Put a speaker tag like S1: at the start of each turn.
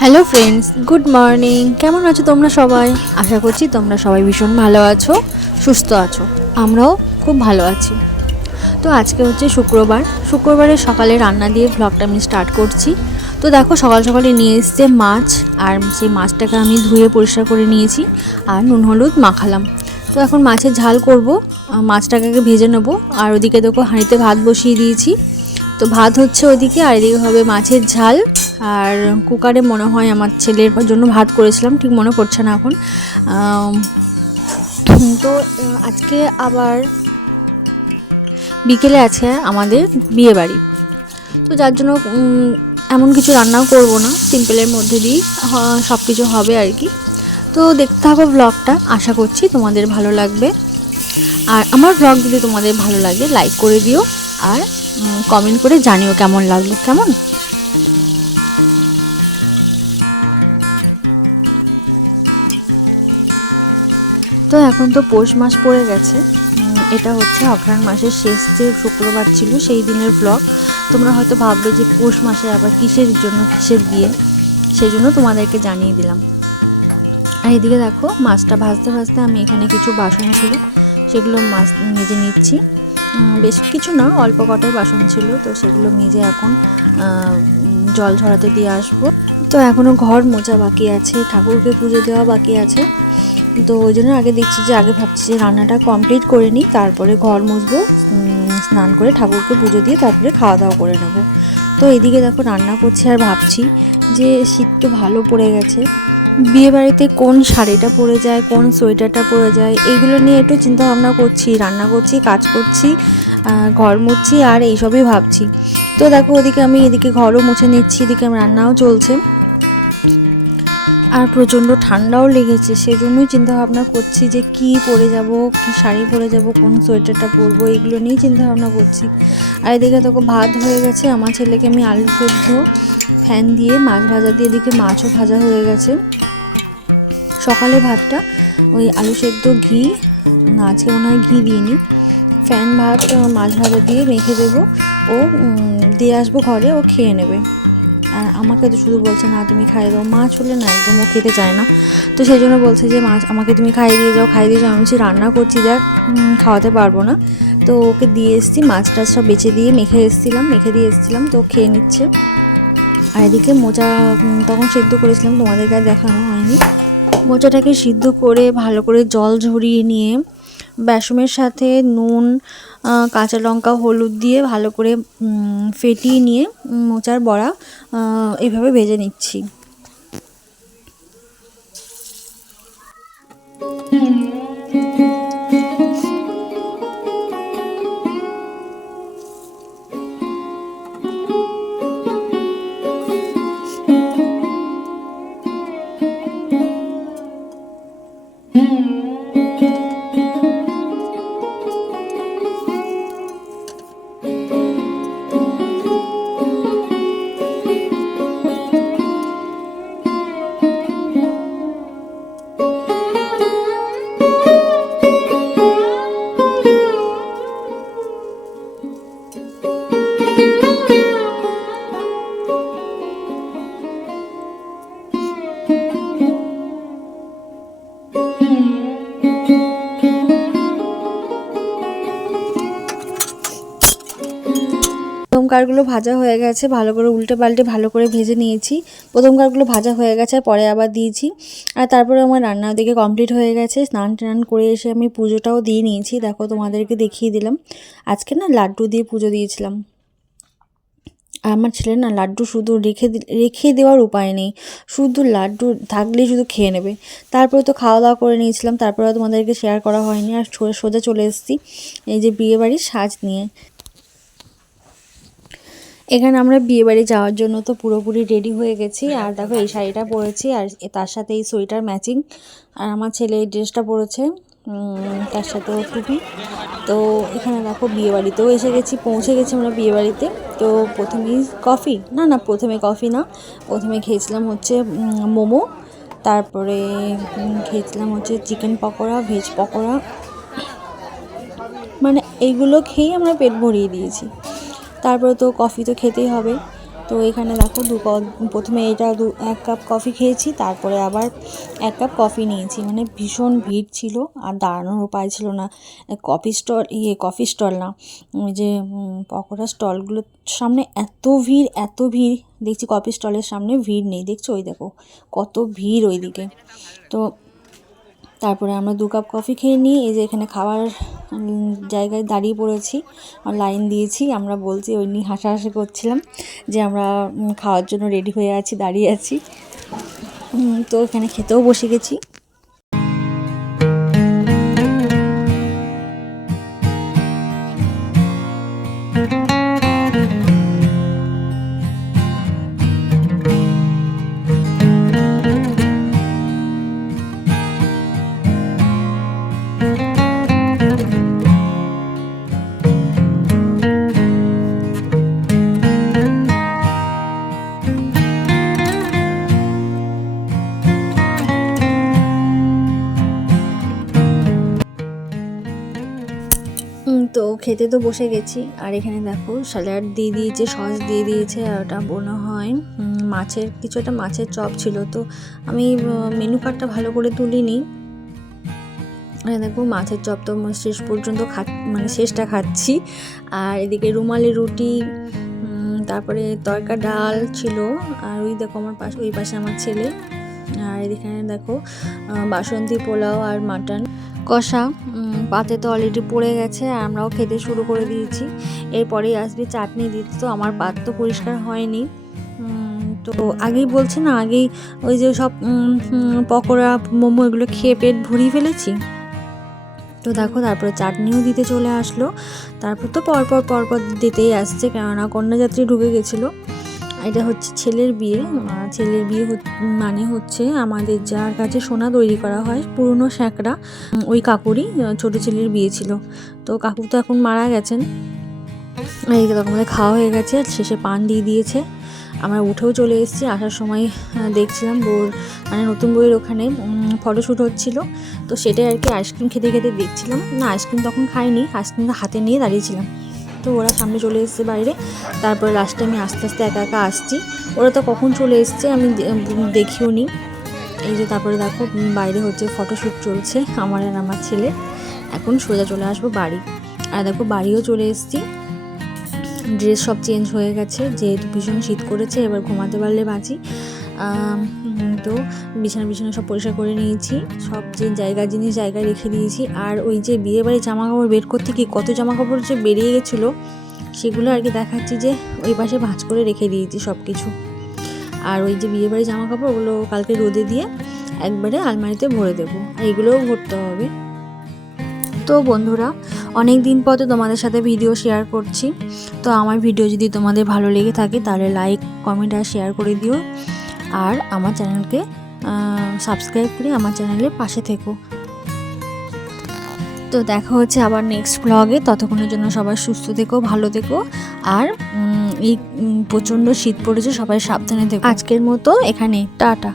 S1: Hello friends, good morning. কেমন আছো তোমরা সবাই? আশা করছি তোমরা সবাই ভীষণ ভালো আছো, সুস্থ আছো। আমরাও খুব ভালো আছি। তো আজকে হচ্ছে শুক্রবার। শুক্রবারের সকালে রান্না দিয়ে ভ্লগটা আমি স্টার্ট করছি। তো দেখো, সকাল সকালে নিয়ে এসছে মাছ, আর সেই মাছটাকে আমি ধুয়ে পরিষ্কার করে নিয়েছি, আর নুন, হলুদ মাখালাম। তো এখন মাছের ঝাল করব মাছটাকে আগে ভেজে নেব, আর ওদিকে দেখো হাঁড়িতে ভাত বসিয়ে দিয়েছি। তো ভাত হচ্ছে ওদিকে, আর এদিকে হবে মাছের ঝাল। আর কুকারে মনে হয় আমার ছেলের জন্য ভাত করেছিলাম, ঠিক মনে পড়ছে না এখন। তো আজকে আবার বিকেলে আছে আমাদের বিয়ে বাড়ি তো যার জন্য এমন কিছু রান্নাও করব না, সিম্পলের মধ্যে দিয়েই সব কিছু হবে আর কি। তো দেখতে থাকো ব্লগটা আশা করছি তোমাদের ভালো লাগবে। আর আমার ব্লগ যদি তোমাদের ভালো লাগে লাইক করে দিও, আর কমেন্ট করে জানিও কেমন লাগল, কেমন? তো এখন তো পৌষ মাস পড়ে গেছে। এটা হচ্ছে অঘ্রাণ মাসের শেষ যে শুক্রবার ছিল সেই দিনের ব্লগ তোমরা হয়তো ভাববে যে পৌষ মাসে আবার কিসের জন্য কিসের বিয়ে? সেই জন্য তোমাদেরকে জানিয়ে দিলাম। আর এদিকে দেখো, মাছটা ভাজতে ভাজতে আমি এখানে কিছু বাসন ছিল, সেগুলো মাছ মেজে নিচ্ছি। বেশ কিছু না, অল্প কটাই বাসন ছিল, তো সেগুলো মেজে এখন জল ঝরাতে দিয়ে আসব। তো এখনও ঘর মোছা বাকি আছে, ঠাকুরকে পুজো দেওয়া বাকি আছে। তো ওই জন্য আগে দেখছি যে, আগে ভাবছি যে রান্নাটা কমপ্লিট করে নিই, তারপরে ঘর মুছবো স্নান করে ঠাকুরকে পুজো দিয়ে তারপরে খাওয়া দাওয়া করে নেব। তো এদিকে দেখো রান্না করছি আর ভাবছি যে, শীত তো ভালো পড়ে গেছে। বিয়ে বাড়িতে কোন শাড়িটা পরে যায়, কোন সোয়েটারটা পরে যায়, এইগুলো নিয়ে একটু চিন্তা ভাবনা করছি, রান্না করছি, কাজ করছি ঘর মুছছি আর এইসবই ভাবছি। তো দেখো ওদিকে আমি এদিকে ঘরও মুছে নিচ্ছি, এদিকে আমার রান্নাও চলছে। আর প্রচণ্ড ঠান্ডাও লেগেছে সেই জন্যই চিন্তা ভাবনা করছি যে কি পরে যাব, কি শাড়ি পরে যাব, কোন সোয়েটারটা পরবো, এগুলো নিয়েই চিন্তা ভাবনা করছি। আর এদিকে দেখো ভাত হয়ে গেছে, আমার ছেলেকে আমি আলু সেদ্ধ, ফ্যান দিয়ে মাছ ভাজা দিয়ে, এদিকে মাছও ভাজা হয়ে গেছে। সকালে ভাতটা, ওই আলু সেদ্ধ, ঘি আজকে মনে হয় ঘি দিইনি। ফ্যান, ভাত, মাছ ভাজা দিয়ে মেখে দেবো, ও দিয়ে আসব ঘরে, ও খেয়ে নেবে। আর আমাকে তো শুধু বলছে, না, তুমি খাইয়ে দাও। মাছ হলে না, একদম ও খেতে চায় না। তো সেই জন্য বলছে যে মাছ আমাকে তুমি খাইয়ে দিয়ে যাও, খাইয়ে দিয়ে যাও। আমি রান্না করছি, দেখ খাওয়াতে পারব না। তো ওকে দিয়ে এসেছি, মাছ টাছ সব বেছে দিয়ে মেখে এসেছিলাম, মেখে দিয়ে এসেছিলাম, তো খেয়ে নিচ্ছে। আর এদিকে মোচা তখন সেদ্ধ করেছিলাম তোমাদেরকে আর দেখানো হয়নি। মোচাটাকে সিদ্ধ করে, ভালো করে জল ঝরিয়ে নিয়ে বেসমের সাথে নুন কাঁচা লঙ্কা হলুদ দিয়ে ভালো করে ফেটিয়ে নিয়ে মোচার বড়া এভাবে ভেজে নিচ্ছি। কারগুলো ভাজা হয়ে গেছে, ভালো করে উল্টে পাল্টে ভালো করে ভেজে নিয়েছি। প্রথম কারগুলো ভাজা হয়ে গেছে পরে আবার দিয়েছি। আর তারপরে আমার রান্না দিকে কমপ্লিট হয়ে গেছে। স্নান টান করে এসে আমি পুজোটাও দিয়ে নিয়েছি। দেখো, তোমাদেরকে দেখিয়ে দিলাম। আজকে না লাড্ডু দিয়ে পুজো দিয়েছিলাম। আমার ছেলে না লাড্ডু শুধু রেখে রেখে দেওয়ার উপায় নেই। শুধু লাড্ডু থাকলেই শুধু খেয়ে নেবে। তারপরে তো খাওয়া দাওয়া করে নিয়েছিলাম। তারপরে তোমাদেরকে শেয়ার করা হয়নি। আর সোজা চলে এসেছি। এই যে বিয়ে বাড়ির সাজ নিয়ে। এখানে আমরা বিয়ে বাড়ি যাওয়ার জন্য তো পুরোপুরি রেডি হয়ে গেছি। আর দেখো এই শাড়িটা পরেছি আর তার সাথে এই সোয়েটার ম্যাচিং আর আমার ছেলে এই ড্রেসটা পরেছে তার সাথেও টুপি। তো এখানে দেখো বিয়ে বাড়িতেও এসে গেছি, পৌঁছে গেছি আমরা বিয়ে বাড়িতে তো প্রথমেই কফি না না, প্রথমে কফি না। প্রথমে খেয়েছিলাম হচ্ছে মোমো। তারপরে খেয়েছিলাম হচ্ছে চিকেন পকোড়া ভেজ পকোড়া। মানে এইগুলো খেয়েই আমরা পেট ভরিয়ে দিয়েছি। তারপরে তো কফি তো খেতেই হবে। তো এখানে দেখো দু প্রথমে এটা দু, এক কাপ কফি খেয়েছি, তারপরে আবার এক কাপ কফি নিয়েছি। মানে ভীষণ ভিড় ছিল আর দাঁড়ানোর উপায় ছিল না। কফি স্টল ইয়ে কফি স্টল না, ওই যে পকোড়া স্টলগুলোর সামনে এত ভিড় এত ভিড়। দেখছি কফি স্টলের সামনে ভিড় নেই। দেখছ? ওই দেখো, কত ভিড় ওইদিকে। তো তারপরে আমরা দু কাপ কফি খেয়ে নিই এই যে এখানে খাবার জায়গায় দাঁড়িয়ে পড়েছি। লাইন দিয়েছি, আমরা বলছি ওই নিয়ে হাসাহাসি করছিলাম যে আমরা খাওয়ার জন্য রেডি হয়ে আছি, দাঁড়িয়ে আছি। তো এখানে খেতেও বসে গেছি। তো খেতে তো বসে গেছি। আর এখানে দেখো, স্যালাড দিয়ে দিয়েছে, সস দিয়ে দিয়েছে, আর ওটা মনে হয় মাছের, কিছু একটা মাছের চপ ছিল। তো আমি মেনু কার্ডটা ভালো করে তুলিনি। আর দেখো, মাছের চপ তো শেষ পর্যন্ত খা মানে শেষটা খাচ্ছি। আর এদিকে রুমালি রুটি তারপরে তরকা ডাল ছিল। আর ওই দেখো আমার পাশে, ওই পাশে আমার ছেলে। আর এখানে দেখো বাসন্তী পোলাও আর মাটন। কষা পাতে তো অলরেডি পড়ে গেছে আর আমরাও খেতে শুরু করে দিয়েছি। এরপরেই আসবে চাটনি দিতে, তো আমার পাত তো পরিষ্কার হয়নি। তো আগেই বলছি না, আগেই ওই যে সব পকোড়া, মোমো এগুলো খেয়ে পেট ভরিয়ে ফেলেছি। তো দেখো, তারপরে চাটনিও দিতে চলে আসলো। তারপর তো পরপর পরপর দিতেই আসছে, কেননা কন্যাযাত্রী ঢুকে গেছিল। এটা হচ্ছে ছেলের বিয়ে। ছেলের বিয়ে মানে হচ্ছে আমাদের যার কাছে সোনা তৈরি করা হয়, পুরনো স্যাঁকড়া ওই কাকুরই ছোট ছেলের বিয়ে ছিল। তো কাকু তো এখন মারা গেছেন। এই আমাদের খাওয়া হয়ে গেছে শেষে পান দিয়ে দিয়েছে। আমরা উঠেও চলে এসেছি, আসার সময় দেখছিলাম বউর মানে নতুন বইয়ের ওখানে ফটোশ্যুট হচ্ছিল। তো সেটাই আর কি আইসক্রিম খেতে খেতে দেখছিলাম। না আইসক্রিম তখন খাইনি আইসক্রিমটা হাতে নিয়ে দাঁড়িয়েছিলাম তো ওরা সামনে চলে এসেছে বাইরে। তারপরে লাস্টে আমি আস্তে আস্তে একা একা আসছি। ওরা তো কখন চলে এসছে আমি দেখিও নি। এই যে তারপরে দেখো বাইরে হচ্ছে ফটোশ্যুট চলছে আমার আর আমার ছেলে। এখন সোজা চলে আসব বাড়ি। আর দেখো বাড়িও চলে এসেছি। ড্রেস সব চেঞ্জ হয়ে গেছে, যেহেতু ভীষণ শীত করেছে, এবার ঘুমাতে পারলে বাঁচি। তো বিছানা বিছানা সব পরিষ্কার করে নিয়েছি। সব যে জায়গা জিনিস জায়গায় রেখে দিয়েছি। আর ওই যে বিয়ে বাড়ির জামা কাপড় বের করতে কি কত জামা কাপড় যে বেরিয়ে গেছিল, সেগুলো আর কি দেখাচ্ছি যে ওই পাশে ভাঁজ করে রেখে দিয়েছি সব কিছু আর ওই যে বিয়ে বাড়ির জামা কাপড় ওগুলো কালকে রোদে দিয়ে একবারে আলমারিতে ভরে দেবো। আর এগুলোও ভরতে হবে। তো বন্ধুরা অনেক দিন পর তোমাদের সাথে ভিডিও শেয়ার করছি। তো আমার ভিডিও যদি তোমাদের ভালো লেগে থাকে, তাহলে লাইক কমেন্ট আর শেয়ার করে দিও। আর আমার চ্যানেলকে সাবস্ক্রাইব করে আমার চ্যানেলের পাশে থেকো। তো দেখা হচ্ছে আবার নেক্সট ব্লগে ততক্ষণের জন্য সবাই সুস্থ থেকো ভালো থেকো। আর এই প্রচণ্ড শীত পড়েছে সবাই সাবধানে থেকো। আজকের মতো এখানে টাটা।